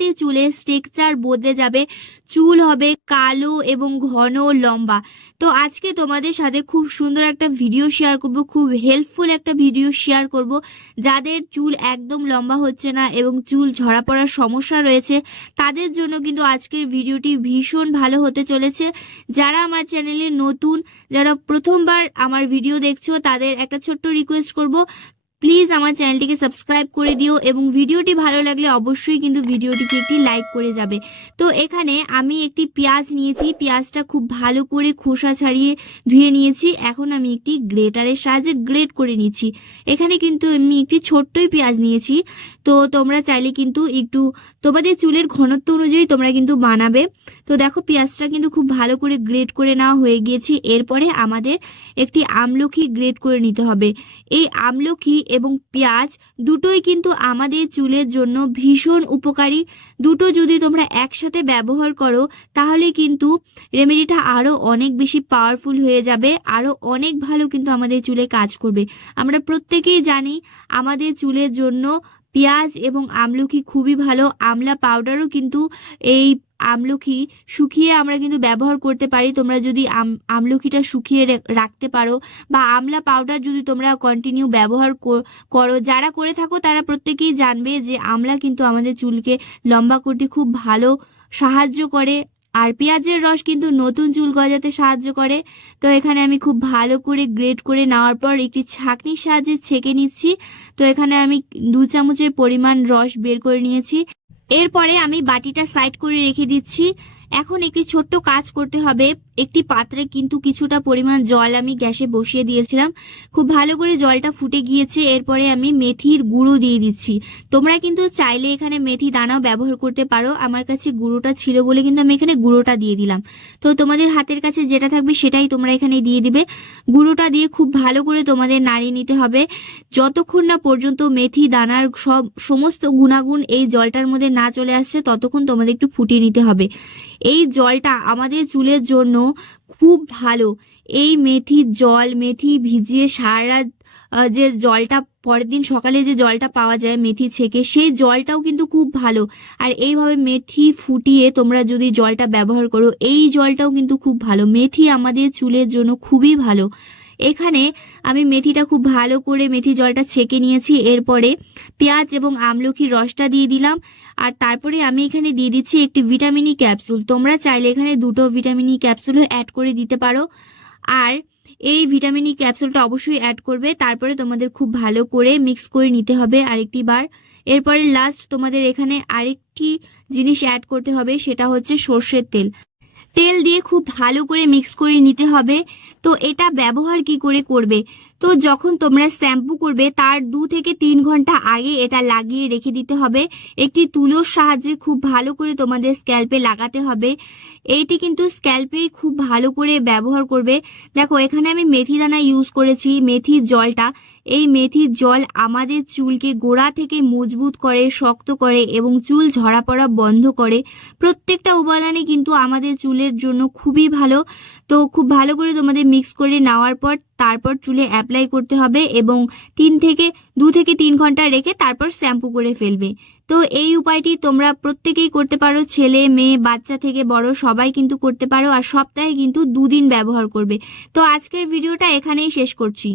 একসাথে চুলের স্ট্রাকচার বদলে যাবে, চুল হবে কালো এবং ঘন লম্বা। তো আজকে তোমাদের সাথে খুব সুন্দর একটা ভিডিও শেয়ার করব, খুব হেল্পফুল একটা ভিডিও শেয়ার করব। যাদের চুল একদম লম্বা হচ্ছে না এবং চুল ঝরা পড়ার সমস্যা রয়েছে তাদের জন্য কিন্তু আজকের ভিডিওটি ভীষণ ভালো হতে চলেছে। যারা আমার চ্যানেলে নতুন, যারা প্রথমবার আমার ভিডিও দেখছো, তাদের একটা ছোট্ট রিকোয়েস্ট করব, প্লিজ আমার চ্যানেলটিকে সাবস্ক্রাইব করে দিও এবং ভিডিওটি ভালো লাগলে অবশ্যই কিন্তু ভিডিওটিকে একটি লাইক করে যাবে। তো এখানে আমি একটি পেঁয়াজ নিয়েছি, পেঁয়াজটা খুব ভালো করে খোসা ছাড়িয়ে ধুয়ে নিয়েছি। এখন আমি একটি গ্রেটারের সাহায্যে গ্রেট করে নিচ্ছি। এখানে কিন্তু আমি একটি ছোট্টই পেঁয়াজ নিয়েছি, তো তোমরা চাইলে কিন্তু একটু তোমাদের চুলের ঘনত্ব অনুযায়ী তোমরা কিন্তু বানাবে। তো দেখো পেঁয়াজটা কিন্তু খুব ভালো করে গ্রেট করে নেওয়া হয়ে গিয়েছে। এরপরে আমাদের একটি আমলকি গ্রেট করে নিতে হবে। এই আমলকি এবং পেঁয়াজ দুটোই কিন্তু আমাদের চুলের জন্য ভীষণ উপকারী। দুটো যদি তোমরা একসাথে ব্যবহার করো তাহলে কিন্তু রেমেডিটা আরো অনেক বেশি পাওয়ারফুল হয়ে যাবে, আরো অনেক ভালো কিন্তু আমাদের চুলে কাজ করবে। আমরা প্রত্যেকেই জানি আমাদের চুলের জন্য পেঁয়াজ এবং আমলকি খুবই ভালো। আমলা পাউডারও কিন্তু এই আমলকি শুকিয়ে আমরা কিন্তু ব্যবহার করতে পারি। তোমরা যদি আমলকিটা শুকিয়ে রাখতে পারো বা আমলা পাউডার যদি তোমরা কন্টিনিউ ব্যবহার করো, যারা করে থাকো তারা প্রত্যেকেই জানবে যে আমলা কিন্তু আমাদের চুলকে লম্বা করতে খুব ভালো সাহায্য করে। আর পেঁয়াজের রস কিন্তু নতুন চুল গজাতে সাহায্য করে। তো এখানে আমি খুব ভালো করে গ্রেট করে নেওয়ার পর একটি ছাঁকনির সাহায্যে ছেঁকে নিচ্ছি। তো এখানে আমি 2 চামচের পরিমাণ রস বের করে নিয়েছি। এরপরে আমি বাটিটা সাইড করে রেখে দিচ্ছি। এখন একটি ছোট্ট কাজ করতে হবে। একটি পাত্রে কিন্তু কিছুটা পরিমাণ জল আমি গ্যাসে বসিয়ে দিয়েছিলাম, খুব ভালো করে জলটা ফুটে গিয়েছে। এরপরে আমি মেথির গুঁড়ো দিয়ে দিচ্ছি। তোমরা কিন্তু চাইলে এখানে মেথি দানাও ব্যবহার করতে পারো, আমার কাছে গুঁড়োটা ছিল বলে কিন্তু আমি এখানে গুঁড়োটা দিয়ে দিলাম। তো তোমাদের হাতের কাছে যেটা থাকবে সেটাই তোমরা এখানে দিয়ে দিবে। গুঁড়োটা দিয়ে খুব ভালো করে তোমাদের নাড়িয়ে নিতে হবে যতক্ষণ না পর্যন্ত মেথি দানার সমস্ত গুণাগুণ এই জলটার মধ্যে না চলে আসছে, ততক্ষণ তোমাদের একটু ফুটিয়ে নিতে হবে। এই জলটা আমাদের চুলের জন্য খুব ভালো। এই মেথির জল, মেথি ভিজিয়ে সারা রাত যে জলটা পরের দিন সকালে যে জলটা পাওয়া যায় মেথি ছেঁকে, সেই জলটাও কিন্তু খুব ভালো। আর এইভাবে মেথি ফুটিয়ে তোমরা যদি জলটা ব্যবহার করো, এই জলটাও কিন্তু খুব ভালো। মেথি আমাদের চুলের জন্য খুবই ভালো। এখানে আমি মেথিটা খুব ভালো করে মেথি জলটা ছেঁকে নিয়েছি। এরপরে পেঁয়াজ এবং আমলকির রসটা দিয়ে দিলাম। আর তারপরে আমি এখানে দিয়ে দিচ্ছি একটি ভিটামিন ই ক্যাপসুল। তোমরা চাইলে এখানে 2টো ভিটামিন ই ক্যাপসুলও অ্যাড করে দিতে পারো। আর এই ভিটামিন ই ক্যাপসুলটা অবশ্যই অ্যাড করবে। তারপরে তোমাদের খুব ভালো করে মিক্স করে নিতে হবে আরেকটি বার। এরপরে লাস্ট তোমাদের এখানে আরেকটি জিনিস অ্যাড করতে হবে, সেটা হচ্ছে সর্ষের তেল। তেল দিয়ে খুব ভালো করে মিক্স করে নিতে হবে। তো এটা ব্যবহার কি করে করবে? তো যখন তোমরা শ্যাম্পু করবে তার 2 থেকে 3 ঘন্টা আগে এটা লাগিয়ে রেখে দিতে হবে। একটি তুলোর সাহায্যে খুব ভালো করে তোমাদের স্ক্যাল্পে লাগাতে হবে। এইটি কিন্তু স্ক্যাল্পে খুব ভালো করে ব্যবহার করবে। দেখো এখানে আমি মেথি দানা ইউজ করেছি, মেথির জলটা। এই মেথির জল আমাদের চুলকে গোড়া থেকে মজবুত করে, শক্ত করে এবং চুল ঝরা পড়া বন্ধ করে। প্রত্যেকটা উপাদানই কিন্তু আমাদের চুলের জন্য খুবই ভালো। তো খুব ভালো করে তোমাদের মিক্স করে নেওয়ার পর তারপর চুলে অ্যাপ্লাই করতে হবে এবং 2 থেকে 3 ঘন্টা রেখে তারপর শ্যাম্পু করে ফেলবে। তো এই উপায়টি তোমরা প্রত্যেকেই করতে পারো, ছেলে মেয়ে বাচ্চা থেকে বড় সবাই কিন্তু করতে পারো। আর সপ্তাহে কিন্তু 2 দিন ব্যবহার করবে। তো আজকের ভিডিওটা এখানেই শেষ করছি।